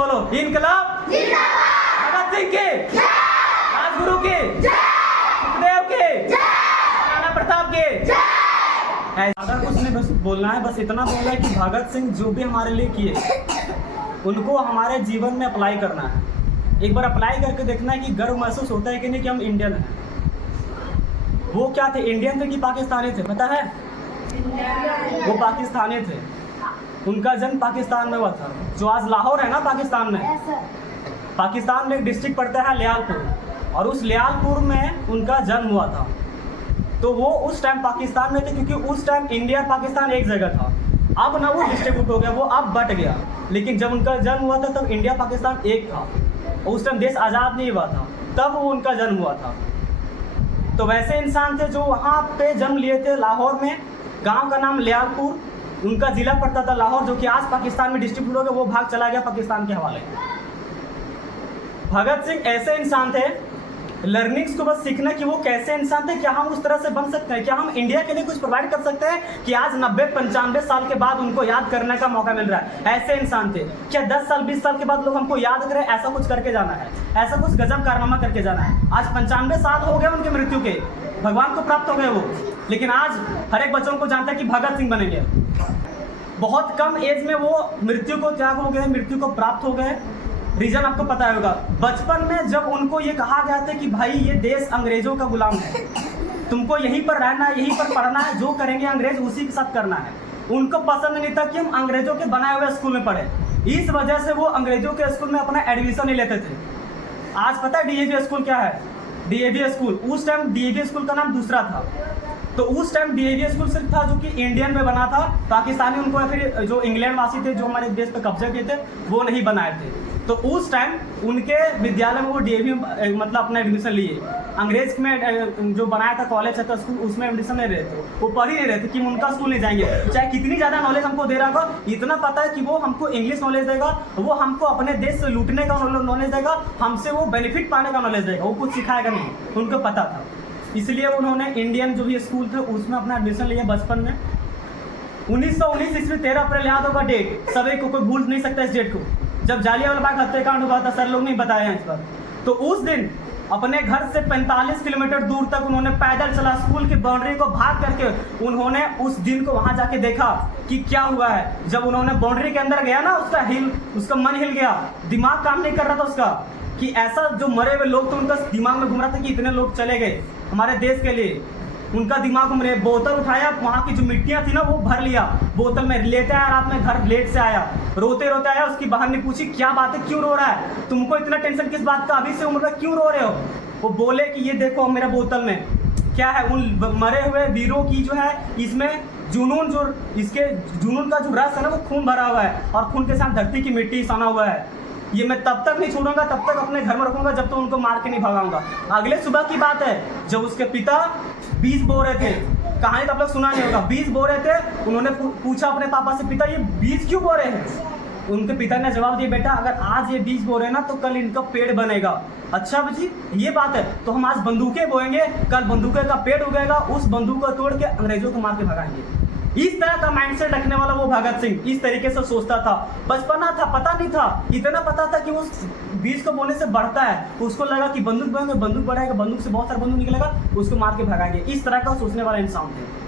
बोलो, इनकलाब जिंदाबाद, भगत सिंह के, राजगुरु के, सुखदेव के, महाराणा प्रताप के। अगर कुछ नहीं बस बोलना है, बस इतना बोलना है कि भगत सिंह जो भी हमारे लिए किए उनको हमारे जीवन में अप्लाई करना है। एक बार अप्लाई करके देखना है कि गर्व महसूस होता है कि नहीं कि हम इंडियन हैं। वो क्या थे, इंडियन थे कि पाकिस्तानी थे, पता है? वो पाकिस्तानी थे। उनका जन्म पाकिस्तान में हुआ था, जो आज लाहौर है ना पाकिस्तान में। पाकिस्तान में एक डिस्ट्रिक्ट पड़ता है लियालपुर, और उस लियालपुर में उनका जन्म हुआ था। तो वो उस टाइम पाकिस्तान में थे क्योंकि उस टाइम इंडिया और पाकिस्तान एक जगह था। अब ना वो डिस्ट्रीब्यूट हो गया, वो अब बट गया। लेकिन जब उनका जन्म हुआ था तब इंडिया पाकिस्तान एक था, उस टाइम देश आज़ाद नहीं हुआ था, तब वो उनका जन्म हुआ था। तो वैसे इंसान थे जो वहाँ पे जन्म लिए थे लाहौर में। गांव का नाम लियालपुर, उनका ज़िला पड़ता था लाहौर, जो कि आज पाकिस्तान में डिस्ट्रीब्यूट हो गया, वो भाग चला गया पाकिस्तान के हवाले। भगत सिंह ऐसे इंसान थे, लर्निंग्स को बस सीखना कि वो कैसे इंसान थे, क्या हम उस तरह से बन सकते हैं, क्या हम इंडिया के लिए कुछ प्रोवाइड कर सकते हैं कि आज 90-95 साल के बाद उनको याद करने का मौका मिल रहा है। ऐसे इंसान थे। क्या 10 साल 20 साल के बाद लोग हमको याद करें? ऐसा कुछ करके जाना है, ऐसा कुछ गजब कारनामा करके जाना है। आज 95 साल हो गए उनके मृत्यु के, भगवान को प्राप्त हो गए वो, लेकिन आज हर एक बच्चों को जानता है कि भगत सिंह बनेंगे। बहुत कम एज में वो मृत्यु को त्याग हो गए, मृत्यु को प्राप्त हो गए। रीजन आपको पता होगा, बचपन में जब उनको ये कहा गया था कि भाई ये देश अंग्रेजों का गुलाम है, तुमको यहीं पर रहना है, यहीं पर पढ़ना है, जो करेंगे अंग्रेज उसी के साथ करना है। उनको पसंद नहीं था कि हम अंग्रेजों के बनाए हुए स्कूल में पढ़े। इस वजह से वो अंग्रेजों के स्कूल में अपना एडमिशन नहीं लेते थे। आज पता है डीएवी स्कूल क्या है? डीएवी स्कूल, उस टाइम डीएवी स्कूल का नाम दूसरा था। तो उस टाइम डीएवी स्कूल सिर्फ था जो कि इंडियन में बना था, पाकिस्तानी उनको या फिर जो इंग्लैंड वासी थे जो हमारे देश पे कब्जा किए थे वो नहीं बनाए थे। तो उस टाइम उनके विद्यालय में वो डीएवी मतलब अपना एडमिशन लिए। अंग्रेज में जो बनाया था कॉलेज था स्कूल, उसमें एडमिशन नहीं रहे थे, वो पढ़ ही नहीं रहे थे कि उनका स्कूल नहीं जाएंगे। चाहे कितनी ज़्यादा नॉलेज हमको दे रहा होगा, इतना पता है कि वो हमको इंग्लिश नॉलेज देगा, वो हमको अपने देश से लूटने का नॉलेज देगा, हमसे वो बेनिफिट पाने का नॉलेज देगा, वो कुछ सिखाएगा नहीं, उनको पता था। इसलिए उन्होंने इंडियन जो भी स्कूल थे उसमें अपना एडमिशन लिया बचपन में। 1919 ईस्वी 13 अप्रैल याद होगा डेट, सभी को कोई भूल नहीं सकता इस डेट को, जब जालियांवाला बाग हत्याकांड हुआ था। सर लोग नहीं बताए हैं इस पर। तो उस दिन अपने घर से 45 किलोमीटर दूर तक उन्होंने पैदल चला, स्कूल की बाउंड्री को भाग करके उन्होंने उस दिन को वहां जाके देखा कि क्या हुआ है। जब उन्होंने बाउंड्री के अंदर गया ना, उसका मन हिल गया, दिमाग काम नहीं कर रहा था उसका, कि ऐसा जो मरे हुए लोग थे उनका दिमाग में घूम रहा था कि इतने लोग चले गए हमारे देश के लिए। उनका दिमाग घूम रहे, बोतल उठाया, वहाँ की जो मिट्टियाँ थी ना वो भर लिया बोतल में, लेटे आया, रात में घर लेट से आया, रोते रोते आया। उसकी बहन ने पूछी क्या बात है, क्यों रो रहा है, तुमको इतना टेंशन किस बात का, अभी से उम्र में क्यों रो रहे हो? वो बोले कि ये देखो मेरा बोतल में क्या है, उन मरे हुए वीरों की जो है इसमें जुनून, जो इसके जुनून का जो रस है ना वो खून भरा हुआ है, और खून के साथ धरती की मिट्टी सना हुआ है। ये मैं तब तक नहीं छोड़ूंगा, तब तक अपने घर में रखूंगा जब तक उनको मार के नहीं भगाऊंगा। अगले सुबह की बात है, जब उसके पिता बीज बो रहे थे, कहानी तो आप लोग सुना नहीं होगा, बीज बो रहे थे। उन्होंने पूछा अपने पापा से, पिता ये बीज क्यों बो रहे हैं? उनके पिता ने जवाब दिया, बेटा अगर आज ये बीज बो रहे हैं ना तो कल इनका पेड़ बनेगा। अच्छा जी ये बात है, तो हम आज बंदूकें बोएंगे, कल बंदूकें का पेड़ उगेगा, उस बंदूक को तोड़ के अंग्रेजों को मार के भगाएंगे। इस तरह का माइंडसेट रखने वाला वो भगत सिंह इस तरीके से सोचता था। बचपना था, पता नहीं था, इतना पता था कि उस बीज को बोने से बढ़ता है, उसको लगा कि बंदूक बोएंगे, बंदूक बढ़ाएगा, बंदूक से बहुत सारा बंदूक निकलेगा, उसको मार के भगाएंगे। इस तरह का सोचने वाला इंसान थे।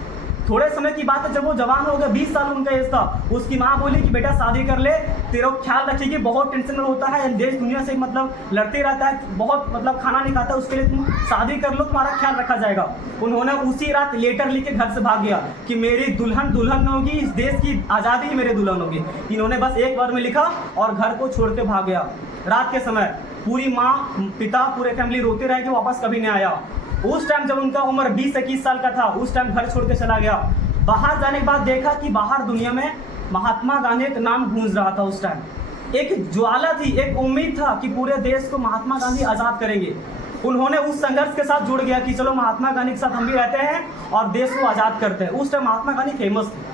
थोड़े समय की बात है, जब वो जवान हो गया, 20 साल उनका एज था, उसकी माँ बोली कि बेटा शादी कर ले, तेरा ख्याल रखेगी, बहुत टेंशन में होता है, देश दुनिया से मतलब लड़ते रहता है, बहुत मतलब खाना नहीं खाता, उसके लिए तुम शादी कर लो, तुम्हारा ख्याल रखा जाएगा। उन्होंने उसी रात लेटर लिख के घर से भाग गया कि मेरी दुल्हन दुल्हन होगी, इस देश की आज़ादी ही मेरी दुल्हन होगी। इन्होंने बस एक बार में लिखा और घर को छोड़ के भाग गया। रात के समय पूरी माँ पिता पूरे फैमिली रोते रहे कि वापस कभी नहीं आया। उस टाइम जब उनका उम्र 20-21 साल का था, उस टाइम घर छोड़ के चला गया। बाहर जाने के बाद देखा कि बाहर दुनिया में महात्मा गांधी का नाम गूंज रहा था। उस टाइम एक ज्वाला थी, एक उम्मीद था कि पूरे देश को महात्मा गांधी आज़ाद करेंगे। उन्होंने उस संघर्ष के साथ जुड़ गया कि चलो महात्मा गांधी के साथ हम भी रहते हैं और देश को आज़ाद करते हैं। उस टाइम महात्मा गांधी फेमस थे,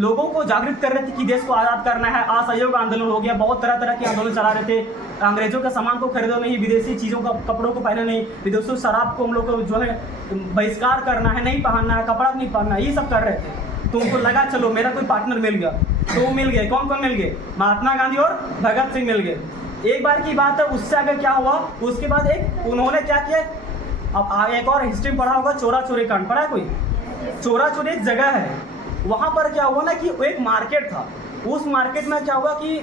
लोगों को जागृत कर रहे थे कि देश को आज़ाद करना है। असहयोग आंदोलन हो गया, बहुत तरह तरह के आंदोलन चला रहे थे। अंग्रेजों के सामान को खरीदो नहीं, विदेशी चीज़ों का कपड़ों को पहने नहीं, विदेशी शराब को हम लोग को जो है बहिष्कार करना है, नहीं पहनना है, कपड़ा नहीं पहनना है, ये सब कर रहे थे। तुमको लगा चलो मेरा कोई पार्टनर मिल गया, तो मिल गए। कौन कौन मिल गए? महात्मा गांधी और भगत सिंह मिल गए। एक बार की बात है, उससे आगे क्या हुआ, उसके बाद एक उन्होंने क्या किया, अब एक और हिस्ट्री में पढ़ा होगा, चोरा चोरी कांड पढ़ा है कोई? चोरा चोरी एक जगह है, वहाँ पर क्या हुआ ना कि एक मार्केट था, उस मार्केट में क्या हुआ कि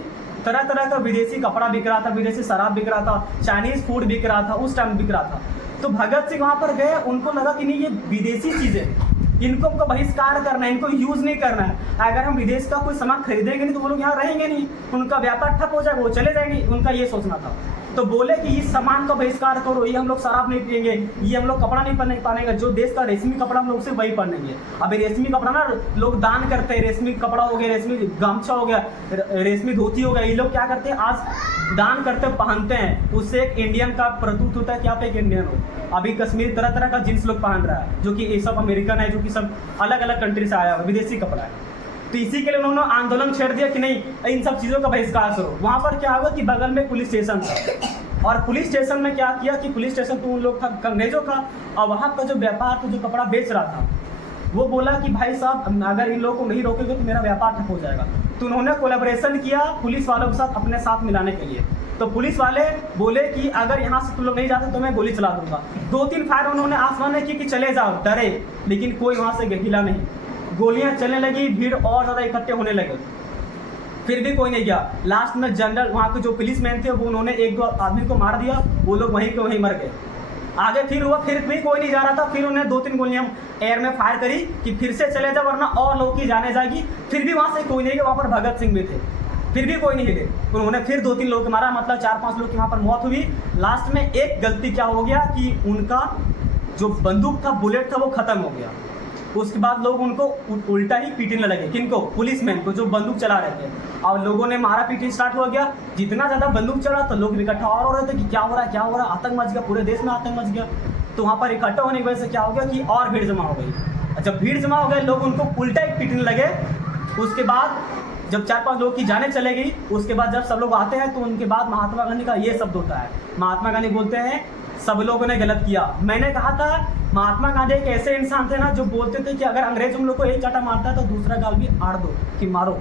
तरह तरह का विदेशी कपड़ा बिक रहा था, विदेशी शराब बिक रहा था, चाइनीज़ फूड बिक रहा था, उस टाइम बिक रहा था। तो भगत सिंह वहाँ पर गए, उनको लगा कि नहीं ये विदेशी चीज़ें, इनको हमको बहिष्कार करना है, इनको यूज़ नहीं करना है। अगर हम विदेश का कोई सामान खरीदेंगे नहीं तो वो लोग यहाँ रहेंगे नहीं, उनका व्यापार ठप हो जाएगा, वो चले जाएंगे, उनका ये सोचना था। तो बोले कि इस सामान का बहिष्कार करो, ये हम लोग शराब नहीं पिएंगे, ये हम लोग कपड़ा नहीं पहनेंगे, जो देश का रेशमी कपड़ा हम लोग उसे वही पहनेंगे। अभी रेशमी कपड़ा ना लोग दान करते हैं, रेशमी कपड़ा हो गया, रेशमी गमछा हो गया, रेशमी धोती हो गया, ये लोग क्या करते हैं आज दान करते पहनते हैं, उससे एक इंडियन का प्रतीत होता है कि आप एक इंडियन हो। अभी कश्मीर तरह तरह का जींस लोग पहन रहा है, जो कि ये सब अमेरिकन है, जो कि सब अलग अलग कंट्री से आया हुआ विदेशी कपड़ा है। तो इसी के लिए उन्होंने आंदोलन छेड़ दिया कि नहीं इन सब चीज़ों का बहिष्कार करो। वहाँ पर क्या हुआ कि बगल में पुलिस स्टेशन था, और पुलिस स्टेशन में क्या किया कि पुलिस स्टेशन तो उन लोग था अंग्रेजों का, और वहाँ का जो व्यापार तो जो कपड़ा बेच रहा था वो बोला कि भाई साहब अगर इन लोगों को नहीं रोकेंगे तो मेरा व्यापार ठप हो जाएगा। तो उन्होंने कोलैबोरेशन किया पुलिस वालों के साथ अपने साथ मिलाने के लिए। तो पुलिस वाले बोले कि अगर यहाँ से तुम लोग नहीं जाते तो मैं गोली चला दूंगा। 2-3 फायर उन्होंने आसमान में की कि चले जाओ, डरे, लेकिन कोई वहाँ से हिला नहीं। गोलियां चलने लगी, भीड़ और ज़्यादा इकट्ठे होने लगे, फिर भी कोई नहीं गया। लास्ट में जनरल वहाँ के जो पुलिस मैन थे वो उन्होंने 1-2 आदमी को मार दिया, वो लोग वहीं के वहीं मर गए। आगे फिर हुआ, फिर भी कोई नहीं जा रहा था, फिर उन्होंने 2-3 गोलियां एयर में फायर करी कि फिर से चले जाओ वरना और लोगों की जाने जाएगी। फिर भी वहाँ से कोई नहीं गया, वहाँ पर भगत सिंह भी थे, फिर भी कोई नहीं हिले। उन्होंने फिर 2-3 लोग को मारा, मतलब 4-5 लोग की वहाँ पर मौत हुई। लास्ट में एक गलती क्या हो गया कि उनका जो बंदूक था, बुलेट था, वो ख़त्म हो गया। उसके बाद लोग उनको उल्टा ही पीटने लगे, किनको? पुलिसमैन को जो बंदूक चला रहे थे। और लोगों ने मारा पीटी स्टार्ट हो गया, जितना ज़्यादा बंदूक चला तो लोग इकट्ठा और हो रहे थे कि क्या हो रहा है, क्या हो रहा है, आतंक मच गया, पूरे देश में आतंक मच गया। तो वहाँ पर इकट्ठा होने की वजह से क्या हो गया कि और भीड़ जमा हो गई। जब भीड़ जमा हो गए, लोग उनको उल्टा ही पीटने लगे। उसके बाद जब 4-5 लोग की जाने चले गई, उसके बाद जब सब लोग आते हैं तो उनके बाद महात्मा गांधी का ये शब्द होता है। महात्मा गांधी बोलते हैं सब लोगों ने गलत किया। मैंने कहा था महात्मा गांधी एक ऐसे इंसान थे ना जो बोलते थे कि अगर अंग्रेज हम लोग को एक चाटा मारता है तो दूसरा गाल भी आड़ दो कि मारो,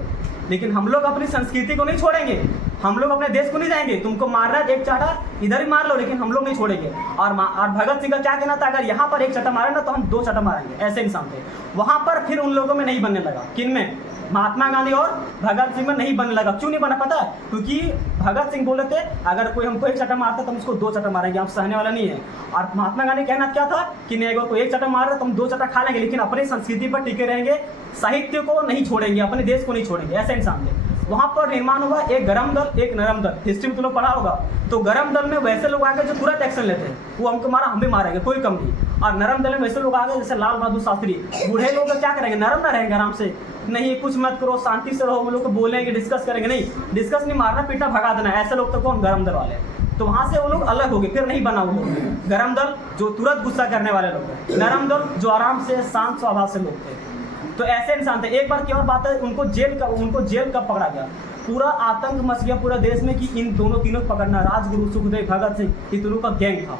लेकिन हम लोग अपनी संस्कृति को नहीं छोड़ेंगे, हम लोग अपने देश को नहीं जाएंगे। तुमको मार रहा है एक चाटा इधर ही मार लो, लेकिन हम लोग नहीं छोड़ेंगे। और भगत सिंह का क्या कहना था, अगर यहाँ पर एक चाटा मारे ना तो हम 2 चाटा मारेंगे, ऐसे इंसान थे। वहाँ पर फिर उन लोगों में नहीं बनने लगा, किन में? महात्मा गांधी और भगत सिंह में नहीं बनने लगा। क्यों नहीं बना पता है? क्योंकि भगत सिंह बोले थे अगर कोई हमको एक चाटा मारता तो हम उसको 2 चाटा मारेंगे, हम सहने वाला नहीं है। और महात्मा गांधी कहना क्या था कि नहीं, अगर कोई एक चाटा मार रहा तो हम 2 चाटा खा लेंगे, लेकिन अपनी संस्कृति पर टिके रहेंगे, साहित्य को नहीं छोड़ेंगे, अपने देश को नहीं छोड़ेंगे, ऐसे इंसान थे। वहाँ पर निर्माण हुआ एक गरम दल, एक नरम दल। हिस्ट्री में तुम लोग पढ़ा होगा। तो गरम दल में वैसे लोग आ गए जो तुरंत एक्शन लेते हैं, वो हमको मारा हम भी मारेंगे, कोई कम नहीं। और नरम दल में वैसे लोग आ गए जैसे लाल बहादुर शास्त्री, बूढ़े लोग क्या करेंगे, नरम ना रहेंगे, आराम से नहीं कुछ मत करो, शांति से रहो, वो लोग को बोलेंगे, डिस्कस करेंगे, नहीं डिस्कस नहीं, मारना पीटना भगा देना। ऐसे लोग तो कौन? गरम दल वाले। तो वहाँ से वो लोग अलग हो गए, फिर नहीं बना वो लोग। गरम दल जो तुरंत गुस्सा करने वाले लोग थे, नरम दल जो आराम से शांत स्वभाव से लोग थे। तो ऐसे इंसान थे। एक बार की और बात है, उनको जेल कब पकड़ा गया, पूरा आतंक मच गया पूरा देश में कि इन तीनों पकड़ना, राजगुरु, सुखदेव, भगत सिंह, ये तीनों का गैंग था।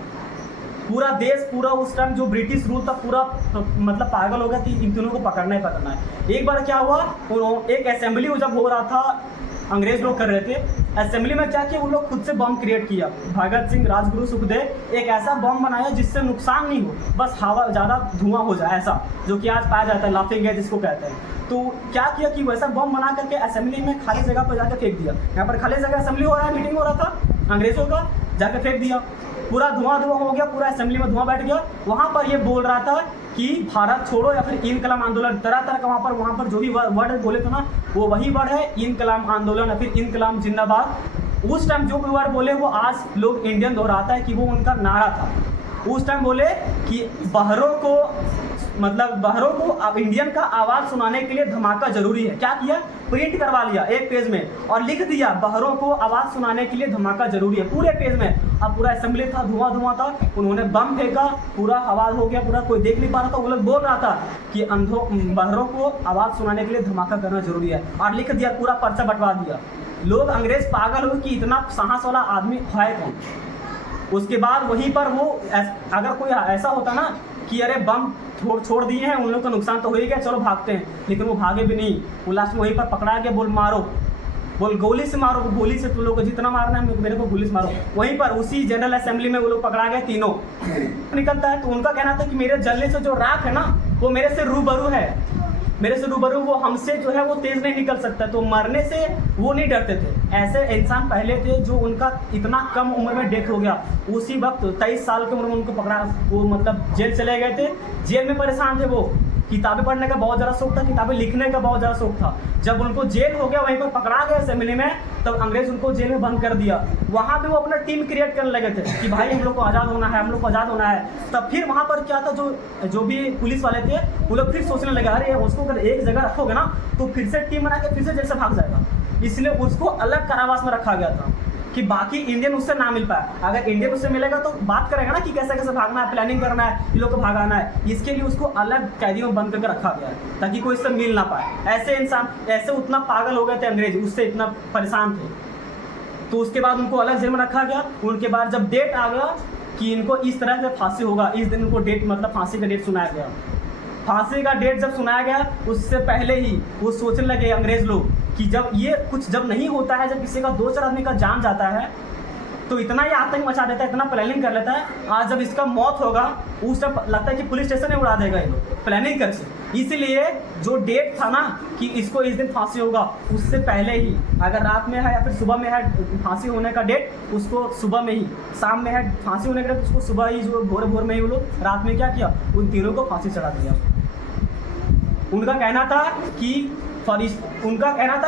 पूरा देश, पूरा उस टाइम जो ब्रिटिश रूल था पूरा मतलब पागल हो गया कि इन तीनों को पकड़ना ही पकड़ना है। एक बार क्या हुआ, एक असेंबली जब हो रहा था, अंग्रेज लोग कर रहे थे, असेंबली में क्या किया, वो लोग खुद से बम क्रिएट किया। भगत सिंह, राजगुरु, सुखदेव एक ऐसा बम बनाया जिससे नुकसान नहीं हो, बस हवा ज़्यादा धुआं हो जाए, ऐसा जो कि आज पाया जाता है, लाफिंग गैस जिसको कहते हैं। तो क्या किया कि वैसा बम बना करके असेंबली में खाली जगह पर जाकर फेंक दिया। यहाँ पर खाली जगह असेंबली हो रहा है, मीटिंग हो रहा था अंग्रेजों का, जाकर फेंक दिया। पूरा धुआं हो गया, पूरा असेंबली में धुआं बैठ गया। वहाँ पर ये बोल रहा था कि भारत छोड़ो या फिर इनकलाब आंदोलन, तरह तरह का वहाँ पर जो भी वर्ड बोले थे ना, वो वही वर्ड है, इनकलाब आंदोलन या फिर इनकलाब जिंदाबाद। उस टाइम जो भी वर्ड बोले वो आज लोग इंडियन दोहराता है कि वो उनका नारा था। उस टाइम बोले कि बहरों को अब इंडियन का आवाज़ सुनाने के लिए धमाका जरूरी है। क्या किया, प्रिंट करवा लिया एक पेज में और लिख दिया बहरों को आवाज़ सुनाने के लिए धमाका जरूरी है, पूरे पेज में। अब पूरा असेंबली था, धुआं था, उन्होंने बम फेंका, पूरा आवाज़ हो गया, पूरा कोई देख नहीं पा रहा था। वो लोग बोल रहा था कि बहरों को आवाज़ सुनाने के लिए धमाका करना जरूरी है, और लिख दिया, पूरा पर्चा बंटवा दिया। लोग अंग्रेज पागल हुए कि इतना साहस वाला आदमी है कौन। उसके बाद वहीं पर वो अगर कोई ऐसा होता ना कि अरे बम छोड़ दिए हैं, उन लोग का नुकसान तो हो ही गया, चलो भागते हैं। लेकिन वो भागे भी नहीं, वो लास्ट में वहीं पर पकड़ा गया, बोल मारो, बोल गोली से मारो, गोली से तुम लोग को जितना मारना है मेरे को गोली से मारो। वहीं पर उसी जनरल असेंबली में वो लोग पकड़ा गए तीनों। निकलता है तो उनका कहना था कि मेरे जलने से जो राख है ना वो मेरे से रूबरू है, मेरे से रूबरू, वो हमसे जो है वो तेज नहीं निकल सकता, तो मरने से वो नहीं डरते थे। ऐसे इंसान पहले थे जो उनका इतना कम उम्र में डेथ हो गया, उसी वक्त 23 साल की उम्र में उनको पकड़ा, वो मतलब जेल चले गए थे। जेल में परेशान थे वो, किताबें पढ़ने का बहुत ज़्यादा शौक था, किताबें लिखने का बहुत ज़्यादा शौक था। जब उनको जेल हो गया, वहीं पर पकड़ा गया असेंबली में, तब अंग्रेज उनको जेल में बंद कर दिया। वहाँ पे वो अपना टीम क्रिएट करने लगे थे कि भाई हम लोग को आज़ाद होना है, हम लोग को आज़ाद होना है। तब फिर वहाँ पर क्या था, जो भी पुलिस वाले थे वो लोग फिर सोचने लगे अरे उसको अगर एक जगह रखोगे ना तो फिर से टीम बना के फिर से जेल से भाग जाएगा, इसलिए उसको अलग कारावास में रखा गया था कि बाकी इंडियन उससे ना मिल पाए। अगर इंडियन उससे मिलेगा तो बात करेगा ना कि कैसे कैसे भागना है, प्लानिंग करना है, ये लोग को भगाना है, इसके लिए उसको अलग कैदी में बंद करके रखा गया है ताकि कोई इससे मिल ना पाए। ऐसे इंसान ऐसे उतना पागल हो गए थे अंग्रेज, उससे इतना परेशान थे। तो उसके बाद उनको अलग जेल में रखा गया। उनके बाद जब डेट आ गया कि इनको इस तरह से फांसी होगा, इस दिन उनको डेट मतलब फांसी का डेट सुनाया गया। फांसी का डेट जब सुनाया गया उससे पहले ही वो सोचने लगे अंग्रेज लोग कि जब नहीं होता है, जब किसी का 2-4 आदमी का जान जाता है तो इतना ही आतंक मचा देता है, इतना प्लानिंग कर लेता है। आज जब इसका मौत होगा उस टाइम लगता है कि पुलिस स्टेशन में उड़ा देगा ये लोग प्लानिंग करके। इसीलिए जो डेट था ना कि इसको इस दिन फांसी होगा, उससे पहले ही अगर रात में है या फिर सुबह में है फांसी होने का डेट, उसको सुबह में ही, शाम में है फांसी होने का डेट, उसको सुबह ही जो भोर में ही वो लोग रात में क्या किया, उन तीनों को फांसी चढ़ा दिया। उनका कहना था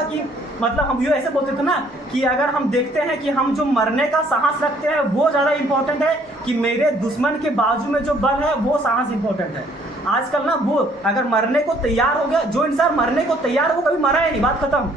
कि मतलब हम ये ऐसे बोलते थे ना कि अगर हम देखते हैं कि हम जो मरने का साहस रखते हैं वो ज़्यादा इम्पोर्टेंट है कि मेरे दुश्मन के बाजू में जो बल है वो साहस इम्पोर्टेंट है। आजकल ना वो अगर मरने को तैयार हो गया, जो इंसान मरने को तैयार है वो कभी मरा है नहीं, बात खत्म।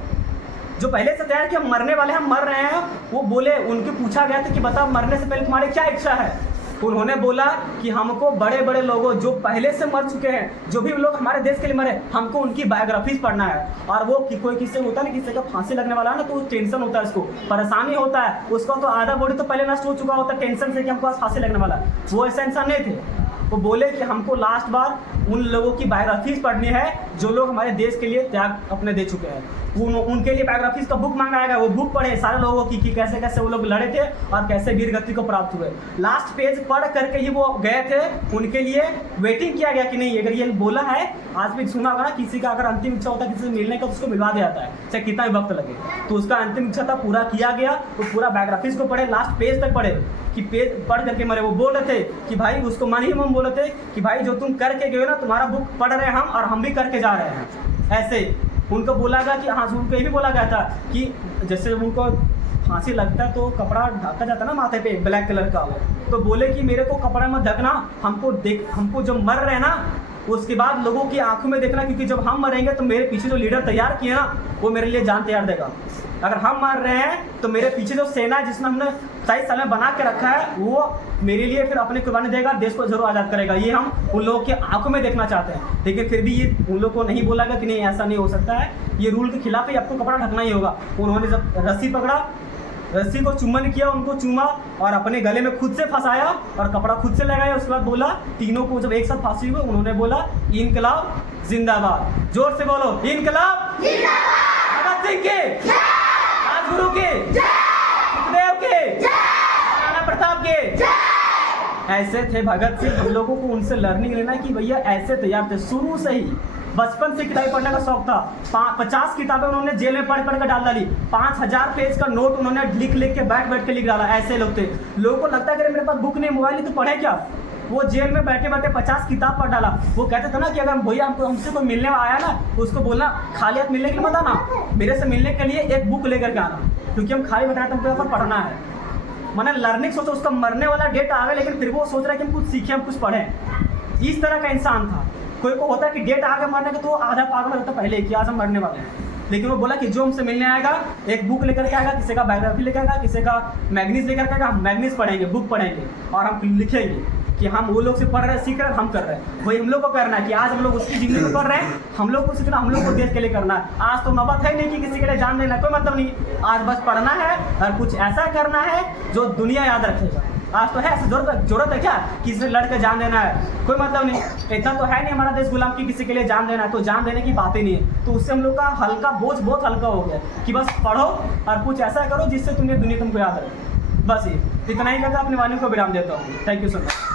जो पहले से तैयार कि हम मरने वाले हम मर रहे हैं, वो बोले, उनके पूछा गया था कि बताओ मरने से पहले तुम्हारी क्या इच्छा है। उन्होंने बोला कि हमको बड़े बड़े लोगों जो पहले से मर चुके हैं, जो भी लोग हमारे देश के लिए मरे, हमको उनकी बायोग्राफीज पढ़ना है। और वो कोई किसी होता है ना, किसी का फांसी लगने वाला है ना तो टेंशन होता है, उसको परेशानी होता है, उसका तो आधा बॉडी तो पहले नष्ट हो चुका होता है टेंशन से कि हमको आज फांसी लगने वाला है। वो ऐसा इंसान नहीं थे। वो बोले कि हमको लास्ट बार उन लोगों की बायोग्राफीज पढ़नी है जो लोग हमारे देश के लिए त्याग अपने दे चुके हैं। उनके लिए बायोग्राफीज का बुक मांगा गया, वो बुक पढ़े सारे लोगों की कि कैसे कैसे वो लोग लड़े थे और कैसे वीर गति को प्राप्त हुए। लास्ट पेज पढ़ करके ही वो गए थे, उनके लिए वेटिंग किया गया कि नहीं, अगर ये बोला है, आज भी सुना होगा ना, किसी का अगर अंतिम इच्छा होता है किसी से मिलने का तो उसको मिलवा दिया जाता है, चाहे कितना भी वक्त लगे। तो उसका अंतिम इच्छा था, पूरा किया गया। तो पूरा बायोग्राफीज को पढ़े, लास्ट पेज तक पढ़े कि पेज पढ़ करके मरे। वो बोल रहे थे कि भाई, उसको मन ही मन बोल रहे थे कि भाई जो तुम करके गए ना, तुम्हारा बुक पढ़ रहे हैं हम और हम भी करके जा रहे हैं। ऐसे उनको बोला गया कि हाँ, उनको ये भी बोला गया था कि जैसे उनको फांसी लगता है तो कपड़ा ढका जाता है ना माथे पे ब्लैक कलर का, तो बोले कि मेरे को कपड़ा मत ढकना, हमको जब मर रहे हैं ना उसके बाद लोगों की आंखों में देखना, क्योंकि जब हम मरेंगे तो मेरे पीछे जो लीडर तैयार किए ना वो मेरे लिए जान तैयार देगा। अगर हम मर रहे हैं तो मेरे पीछे जो सेना है जिसने हमने 23 साल में बना के रखा है वो मेरे लिए फिर अपनी कुर्बानी देगा, देश को जरूर आज़ाद करेगा। ये हम उन लोगों की आंखों में देखना चाहते हैं। लेकिन फिर भी ये उन लोगों को नहीं बोला गया कि नहीं ऐसा नहीं हो सकता है, ये रूल के खिलाफ है, आपको कपड़ा ढकना ही होगा। उन्होंने जब रस्सी पकड़ा, रस्सी को चुम्बन किया, उनको चूमा और अपने गले में खुद से फंसाया और कपड़ा खुद से लगाया। उसके बाद बोला, तीनों को जब एक साथ फांसी हुई उन्होंने बोला इंकलाब जिंदाबाद। जोर से बोलो, इंकलाब जिंदाबाद। भगत सिंह के, राजगुरु के, सुखदेव के, राणा प्रताप के। ऐसे थे भगत सिंह। हम लोगों को उनसे लर्निंग लेना है कि भैया ऐसे तैयार थे शुरू से ही, बचपन से किताबें पढ़ने का शौक था। 50 किताबें उन्होंने जेल में पढ़ कर डाल डाली। 5000 पेज का नोट उन्होंने लिख के बैठ के लिख डाला। ऐसे लोग थे। लोगों को लगता है कि मेरे पास बुक नहीं, मोबाइल नहीं, तो पढ़े क्या। वो जेल में बैठे 50 किताब पढ़ डाला। वो कहते थे ना कि अगर भैया हमसे कोई मिलने आया ना, उसको बोलना खाली हाथ मिलने के लिए मत आना, मेरे से मिलने के लिए एक बुक लेकर के आना, क्योंकि हम खाली बैठा तुमको यहाँ पर पढ़ना है। मैंने लर्निंग सोचा, उसका मरने वाला डेट आ गया लेकिन फिर वो सोच रहा है कि हम कुछ सीखें, हम कुछ पढ़ें। इस तरह का इंसान था। कोई को होता है कि डेट आ गया मरने का तो आधा पागल होता पहले कि आज हम मरने वाले हैं। लेकिन वो बोला कि जो हमसे मिलने आएगा एक बुक लेकर के आएगा, किसी का बायोग्राफी लेकर आएगा, किसी का मैगनीज लेकर के आएगा, हम मैगनीज पढ़ेंगे, बुक पढ़ेंगे और हम लिखेंगे कि हम वो लोग से पढ़ रहे हैं, सीख रहे हैं, हम कर रहे हैं। वही हम लोग को करना है कि आज हम लोग उसकी जिंदगी में कर रहे हैं, हम लोग को सीखना, हम लोग को देश के लिए करना है। आज तो नौबत है नहीं कि किसी के लिए जान देना, कोई मतलब नहीं। आज बस पढ़ना है और कुछ ऐसा करना है जो दुनिया याद रखेगा। आज तो है, ऐसी जरूरत है क्या किसी से लड़ के जान देना है? कोई मतलब नहीं। इतना तो है नहीं हमारा देश गुलाम की किसी के लिए जान देना है, तो जान देने की बात ही नहीं है। तो उससे हम लोग का हल्का बोझ बहुत हल्का हो गया कि बस पढ़ो और कुछ ऐसा करो जिससे तुम्हें दुनिया तुमको याद रहे। बस ये इतना ही कहकर अपने वाणी को विराम देता हूँ। Thank you so much.